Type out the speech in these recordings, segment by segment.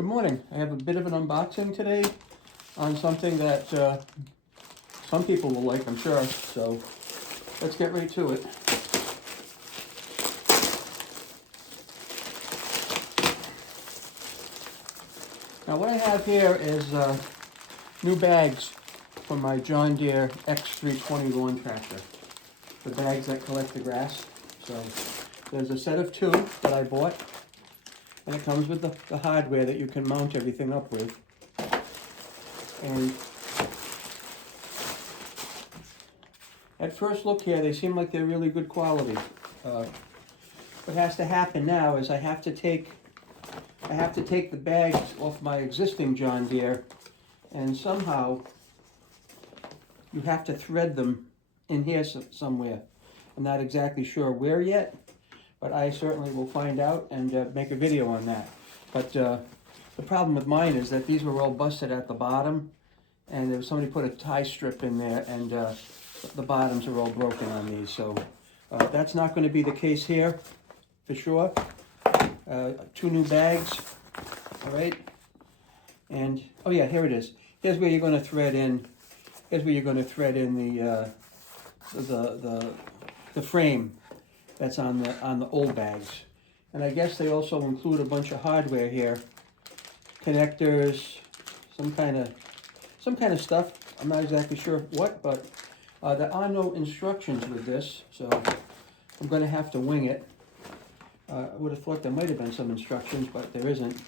Good morning. I have a bit of an unboxing today on something that some people will like, I'm sure. So let's get right to it. Now what I have here is new bags for my John Deere X320 lawn tractor. The bags that collect the grass. So there's a set of 2 that I bought. And it comes with the hardware that you can mount everything up with. And at first look here, they seem like they're really good quality. What has to happen now is I have to take the bags off my existing John Deere, and somehow you have to thread them in here somewhere. I'm not exactly sure where yet, but I certainly will find out and make a video on that. But the problem with mine is that these were all busted at the bottom, and there was somebody put a tie strip in there, and the bottoms are all broken on these. So that's not going to be the case here, for sure. 2 new bags, all right? And, oh yeah, here it is. Here's where you're going to thread in. Here's where you're going to thread in the frame that's on the old bags. And I guess they also include a bunch of hardware here, connectors, some kind of stuff. I'm not exactly sure what, but there are no instructions with this, so I'm going to have to wing it. I would have thought there might have been some instructions, but there isn't.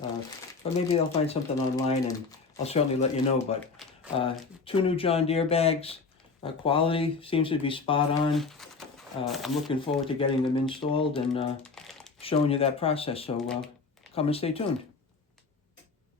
But maybe I'll find something online, and I'll certainly let you know. But 2 new John Deere bags. Quality seems to be spot on. I'm looking forward to getting them installed and showing you that process, so come and stay tuned.